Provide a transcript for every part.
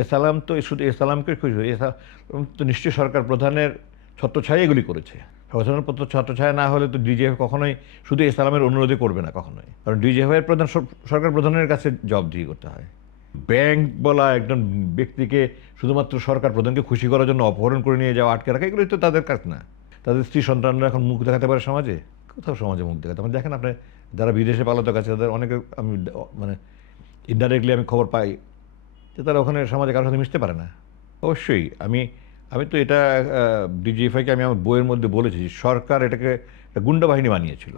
এসালাম তো শুধু এসালামকে খুশি, এসালাম তো নিশ্চয়ই সরকার প্রধানের ছত্রছায়া এগুলি করেছে। সরকার প্রধান ছত্রছায়া না হলে তো ডিজিএফ কখনোই শুধু এসালামের অনুরোধে করবে না কখনোই, কারণ ডিজিএফ এর প্রধান সরকার প্রধানের কাছে জবাবদিহি করতে হয়। ব্যাংক বলা একজন ব্যক্তিকে শুধুমাত্র সরকার প্রধানকে খুশি করার জন্য অপহরণ করে নিয়ে যাওয়া, আটকে রাখা, এগুলোই তো তাদের কাজ না। তাদের স্ত্রী সন্তানরা এখন মুখ দেখাতে পারে সমাজে? কোথাও সমাজে মুখ দেখাতে মানে দেখেন আপনি, যারা বিদেশে পালাতক আছে তাদের অনেকে আমি মানে ইনডাইরেক্টলি আমি খবর পাই যে তারা ওখানে সমাজে কারোর সাথে মিশতে পারে না। অবশ্যই আমি আমি তো এটা ডিজিএফআইকে আমি আমার বইয়ের মধ্যে বলেছি, সরকার এটাকে একটা গুন্ডা বাহিনী বানিয়েছিল।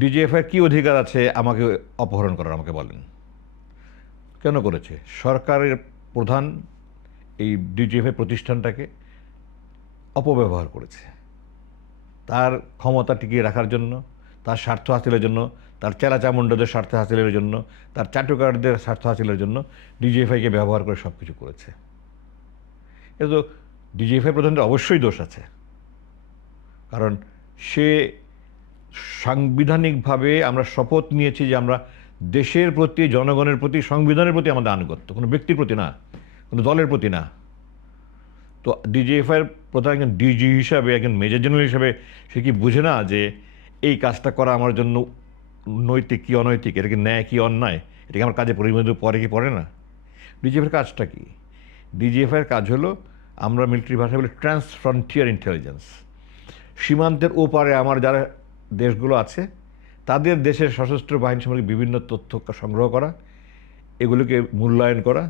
ডিজিএফআই কি অধিকার আছে আমাকে অপহরণ করার, আমাকে বলেন কেন করেছে? সরকারের প্রধান এই ডিজিএফআই প্রতিষ্ঠানটাকে অপব্যবহার করেছে তার ক্ষমতা টিকিয়ে রাখার জন্য, তার স্বার্থ হাসিলের জন্য, তার চেলাচামুন্ডাদের স্বার্থ হাসিলের জন্য, তার চাটুকারদের স্বার্থ হাসিলের জন্য ডিজিএফআইকে ব্যবহার করে সব কিছু করেছে। এটা তো ডিজিএফআই প্রধানের অবশ্যই দোষ আছে, কারণ সে সাংবিধানিকভাবে আমরা শপথ নিয়েছি যে আমরা দেশের প্রতি, জনগণের প্রতি, সংবিধানের প্রতি আমাদের আনুগত্য, কোনো ব্যক্তির প্রতি না, কোনো দলের প্রতি না। তো ডিজিএফআইয়ের প্রধান একজন ডিজি হিসাবে, একজন মেজর জেনারেল হিসাবে সে কি বুঝে না যে এই কাজটা করা আমার জন্য নৈতিক কি অনৈতিক, এটা কি ন্যায় কি অন্যায়, এটা কি আমার কাজে পরিবর্তিত পরে কি পড়ে না? ডিজিএফের কাজটা কি? ডিজিএফের কাজ হলো, আমরা মিলিটারি ভাষায় বলি ট্রান্স ফ্রন্টিয়ার ইন্টেলিজেন্স। সীমান্তের ওপারে আমার যারা দেশগুলো আছে তাদের দেশের সশস্ত্র বাহিনী সম্পর্কে বিভিন্ন তথ্য সংগ্রহ করা, এগুলোকে মূল্যায়ন করা,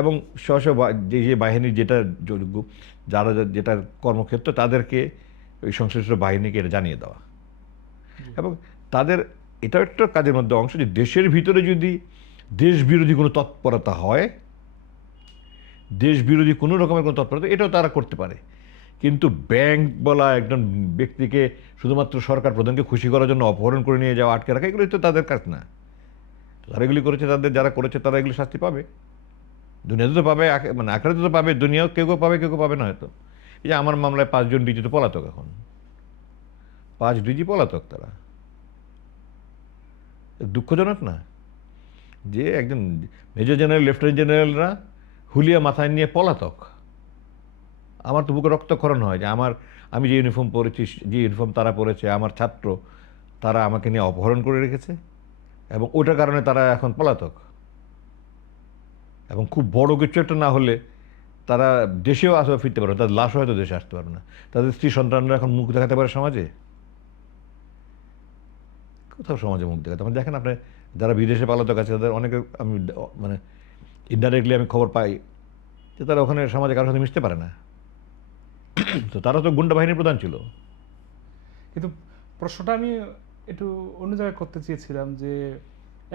এবং যে যে বাহিনীর যেটা যোগ্য, যারা যেটার কর্মক্ষেত্র তাদেরকে ওই সংশ্লিষ্ট বাহিনীকে এটা জানিয়ে দেওয়া। এবং তাদের এটাও একটা কাজের মধ্যে অংশ যে দেশের ভিতরে যদি দেশ বিরোধী কোনো তৎপরতা হয়, দেশ বিরোধী কোনো রকমের কোনো তৎপরতা, এটাও তারা করতে পারে। কিন্তু ব্যাংক বলা একজন ব্যক্তিকে শুধুমাত্র সরকার প্রধানকে খুশি করার জন্য অপহরণ করে নিয়ে যাওয়া, আটকে রাখা, এগুলোই তো তাদের কাজ না। যারা এগুলি করেছে, তাদের যারা করেছে তারা এগুলি শাস্তি পাবে, দুনিয়াতে তো পাবে, মানে আখড়াতে তো পাবে, দুনিয়াও কেউ কেউ পাবে, কেউ কেউ পাবে না হয়তো। এই যে আমার মামলায় 5 জন ডিজি তো পলাতক, এখন 5 ডিজি পলাতক, তারা দুঃখজনক না যে একজন মেজর জেনারেল, লেফটেন্যান্ট জেনারেলরা হুলিয়া মাথায় নিয়ে পলাতক। আমার তো বুকে রক্তক্ষরণ হয় যে আমি যে ইউনিফর্ম পরেছি, যে ইউনিফর্ম তারা পরেছে, আমার ছাত্র, তারা আমাকে নিয়ে অপহরণ করে রেখেছে এবং ওটার কারণে তারা এখন পলাতক। এবং খুব বড় কিছু একটা না হলে তারা দেশেও আসবে ফিরতে পারবে, তাদের লাশ হয়তো দেশে আসতে পারবে না, তাদের স্ত্রী সন্তানরা এখন মুখ দেখাতে পারে সমাজে? কোথাও সমাজে মুখ দেখাতে মানে দেখেন আপনি, যারা বিদেশে পালাতক আছে তাদের অনেকে আমি মানে ইনডাইরেক্টলি আমি খবর পাই যে তারা ওখানে সমাজে কারোর সাথে মিশতে পারে না। তো তারা তো গুন্ডা বাহিনীর প্রধান ছিল। কিন্তু প্রশ্নটা আমি একটু অন্য জায়গায় করতে চেয়েছিলাম যে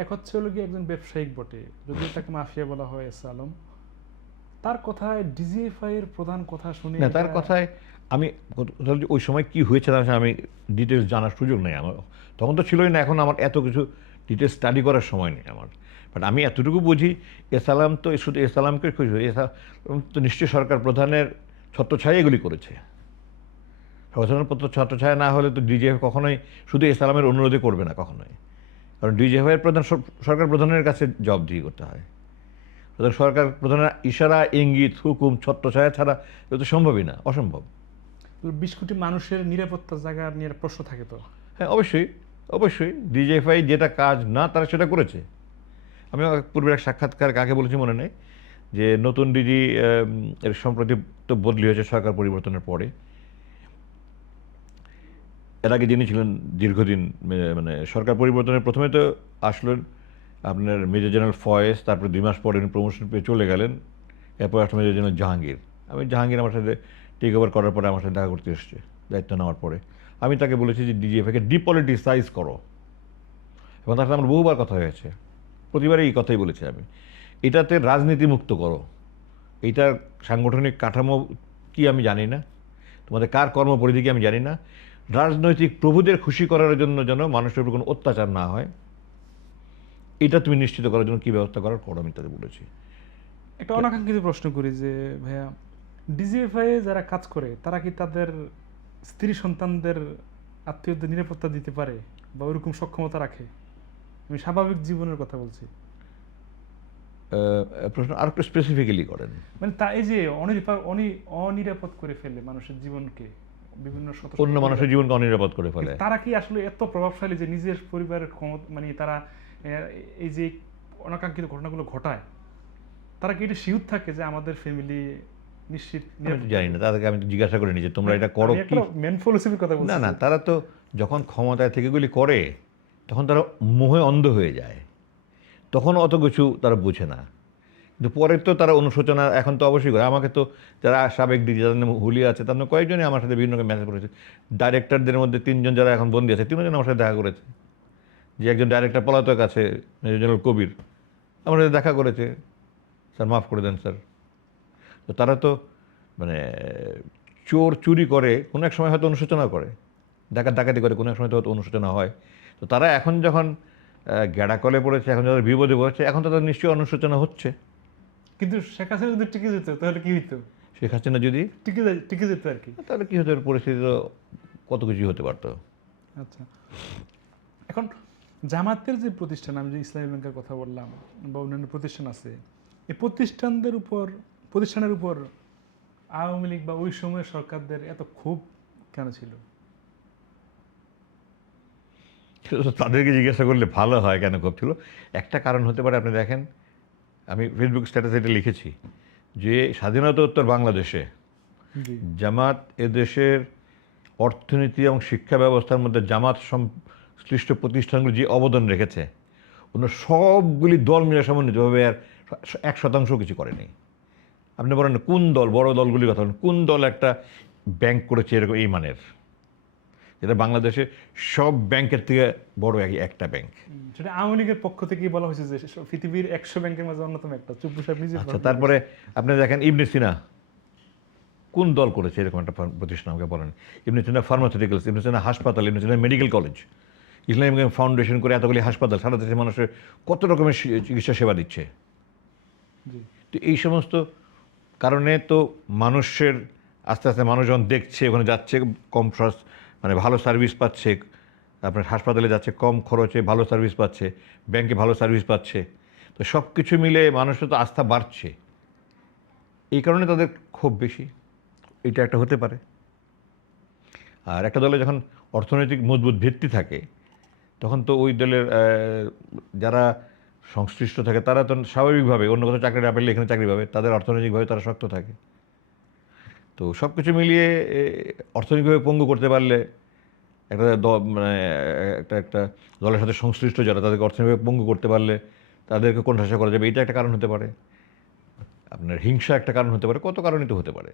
এক হচ্ছে হলো কি একজন ব্যবসায়িক বটে, যদিও তাকে মাফিয়া বলা হয় এস আলম, তার কথায় ডিজিএফআই এর প্রধান কথা শুনে না, তার এটা কথায় আমি ওই সময় কি হয়েছে তার আমি ডিটেলস জানার সুযোগ নেই আমার, তখন তো ছিলই না। এখন আমার এত কিছু ডিটেলস স্টাডি করার সময় নেই আমার। বাট আমি এতটুকু বুঝি, এসালাম তো শুধু এসালামকে খুশি, এসালাম তো নিশ্চয়ই সরকার প্রধানের ছত্রছায়া এগুলি করেছে। সচেতনপত্র ছত্রছায়া না হলে তো ডিজিএফ কখনোই শুধু এসালামের অনুরোধে করবে না কখনোই, কারণ ডিজিএফ এর প্রধান সরকার প্রধানের কাছে জবাবদিহি করতে হয়। সুতরাং সরকার প্রধানের ইশারা, ইঙ্গিত, হুকুম, ছত্রছায়া ছাড়া এটা তো সম্ভবই না, অসম্ভব। 20 কোটি মানুষের নিরাপত্তার জায়গা নিয়ে একটা প্রশ্ন থাকে তো। হ্যাঁ, অবশ্যই, অবশ্যই ডিজিএফআই যেটা কাজ না তারা সেটা করেছে। আমি পূর্বের এক সাক্ষাৎকার কাকে বলেছি মনে নেই, যে নতুন ডিজি এর সম্প্রতি তো বদলি হয়েছে সরকার পরিবর্তনের পরে। এর আগে যিনি ছিলেন দীর্ঘদিন, মানে সরকার পরিবর্তনের প্রথমে তো আসলেন আপনার মেজর জেনারেল ফয়েজ, তারপরে 2 মাস পরে উনি প্রমোশন পেয়ে চলে গেলেন। এরপর আসলে মেজর জেনারেল জাহাঙ্গীর। জাহাঙ্গীর আমার সাথে টেক ওভার করার পরে আমার সাথে দেখা করতে এসছে দায়িত্ব নেওয়ার পরে। আমি তাকে বলেছি যে ডিজিএফআইকে ডিপলিটিসাইজ করো, এবং তার সাথে আমার বহুবার কথা হয়েছে, প্রতিবারই এই কথাই বলেছি আমি, এটাতে রাজনীতি মুক্ত করো। এইটার সাংগঠনিক কাঠামো কি আমি জানি না, তোমাদের কার কর্মপরিধি কি আমি জানি না, রাজনৈতিক প্রভুদের খুশি করার জন্য যেন মানুষের উপর কোনো অত্যাচার না হয়, এটা তুমি নিশ্চিত করার জন্য কী ব্যবস্থা করার করো, আমি তাদের বলেছি। একটা অনাকাঙ্ক্ষিত প্রশ্ন করি যে ভাইয়া, ডিজিএফআই যারা কাজ করে তারা কি তাদের স্ত্রী সন্তানদের, আত্মীয়দের নিরাপত্তা দিতে পারে বা ওইরকম সক্ষমতা রাখে? আমি স্বাভাবিক জীবনের কথা বলছি। প্রশ্ন আর একটু স্পেসিফিক্যালি করেন। মানে তা এই যে অনিরাপদ করে ফেলে মানুষের জীবনকে বিভিন্ন শত শত অন্য মানুষের জীবনকে অনিরাপদ করে ফেলে। তারা কি আসলে এত প্রভাবশালী যে নিজের পরিবারের মানে তারা এই যে অনাকাঙ্ক্ষিত ঘটনাগুলো ঘটায়, তারা কি এটা শিওর থাকে যে আমাদের ফ্যামিলি নিশ্চিত আমি তো জানি না, তাদেরকে আমি তো জিজ্ঞাসা করে নিয়েছি তোমরা এটা করো কি। মেন ফিলোসফির কথা বলছি। না না, তারা তো যখন ক্ষমতায় থেকে এগুলি করে তখন তারা মোহে অন্ধ হয়ে যায়, তখন অত কিছু তারা বোঝে না। কিন্তু পরে তো তারা অনুশোচনা এখন তো অবশ্যই করে। আমাকে তো যারা সাবেক ডিজি, যাদের নাম হুলিয়া আছে, তার কয়েকজনই আমার সাথে বিভিন্ন মেসেজ করেছে। ডাইরেক্টরদের মধ্যে 3 জন যারা এখন বন্দী আছে, 3 জন আমার সাথে দেখা করেছে। যে একজন ডাইরেক্টর পলাতক আছে, মেজর জেনারেল কবির, আমার সাথে দেখা করেছে, স্যার মাফ করে দেন স্যার। তো তারা তো মানে চোর চুরি করে কোনো এক সময় হয়তো অনুশোচনা করে, ডাকাতি করে কোনো এক সময় তো হয়তো অনুশোচনা হয়। তো তারা এখন যখন গ্যাড়াকলে পড়েছে, এখন যাদের বিপদে পড়েছে, এখন তাদের নিশ্চয়ই অনুশোচনা হচ্ছে। কিন্তু শেখ হাসিনা যদি টিকে যেত তাহলে কি হইতো? শেখ হাসিনা যদি টিকে যেত আর কি। তাহলে কী হতো, পরিস্থিতি তো কত কিছু হতে পারতো। আচ্ছা, এখন জামাতের যে প্রতিষ্ঠান, আমি যে ইসলামী ব্যাংকের কথা বললাম বা অন্যান্য প্রতিষ্ঠান আছে, এই প্রতিষ্ঠানের উপর আওয়ামী লীগ বা ওই সময়ের সরকারদের এত ক্ষোভ কেন ছিল? তাদেরকে জিজ্ঞাসা করলে ভালো হয় কেন ক্ষোভ ছিল। একটা কারণ হতে পারে, আপনি দেখেন, আমি ফেসবুক স্ট্যাটাসে এটা লিখেছি যে স্বাধীনতোত্তর বাংলাদেশে জি জামাত এদেশের অর্থনীতি এবং শিক্ষা ব্যবস্থার মধ্যে জামাত সংশ্লিষ্ট প্রতিষ্ঠানগুলি যে অবদান রেখেছে, অন্য সবগুলি দল মিলে সমন্বিতভাবে আর 1% কিছু করেনি। আপনি বলেন কোন দল, বড় দলগুলির কথা বলেন, কোন দল একটা ব্যাংক করেছে এরকম এই মানের, যেটা বাংলাদেশে সব ব্যাংকের থেকে বড় একটা ব্যাংক। সেটা আওয়ামী লীগের পক্ষ থেকেই বলা হয়েছে যে পৃথিবীর 100 ব্যাংকের মাঝে অন্যতম একটা। চুপ্পু সাহেব নিজে আচ্ছা, তারপরে আপনি দেখেন ইবনে সিনা কোন দল করেছে এরকম একটা প্রতিষ্ঠান, আমাকে বলেন। ইবনে সিনা ফার্মাসিউটিক্যালস, ইবনে সিনা হাসপাতাল, ইবনে সিনা মেডিকেল কলেজ, ইসলামিক ফাউন্ডেশন করে এতগুলি হাসপাতাল সারা দেশের মানুষের কত রকমের চিকিৎসা সেবা দিচ্ছে। জি তো এই সমস্ত কারণে তো মানুষের আস্তে আস্তে মানুষ যখন দেখছে ওখানে যাচ্ছে কম মানে ভালো সার্ভিস পাচ্ছে, আপনার হাসপাতালে যাচ্ছে কম খরচে ভালো সার্ভিস পাচ্ছে, ব্যাংকে ভালো সার্ভিস পাচ্ছে, তো সব কিছু মিলে মানুষের তো আস্থা বাড়ছে। এই কারণে তাদের খুব বেশি, এটা একটা হতে পারে। আর একটা দলে যখন অর্থনৈতিক মজবুত ভিত্তি থাকে, তখন তো ওই দলের যারা সংশ্লিষ্ট থাকে তারা তো স্বাভাবিকভাবে অন্য কোথাও চাকরি না পেলে এখানে চাকরি পাবে, তাদের অর্থনৈতিকভাবে তারা শক্ত থাকে। তো সব কিছু মিলিয়ে অর্থনৈতিকভাবে পঙ্গু করতে পারলে একটা মানে একটা দলের সাথে সংশ্লিষ্ট যারা, তাদেরকে অর্থনৈতিকভাবে পঙ্গু করতে পারলে তাদেরকে কোণঠাসা করা যাবে, এটা একটা কারণ হতে পারে। আপনার হিংসা একটা কারণ হতে পারে, কত কারণই তো হতে পারে।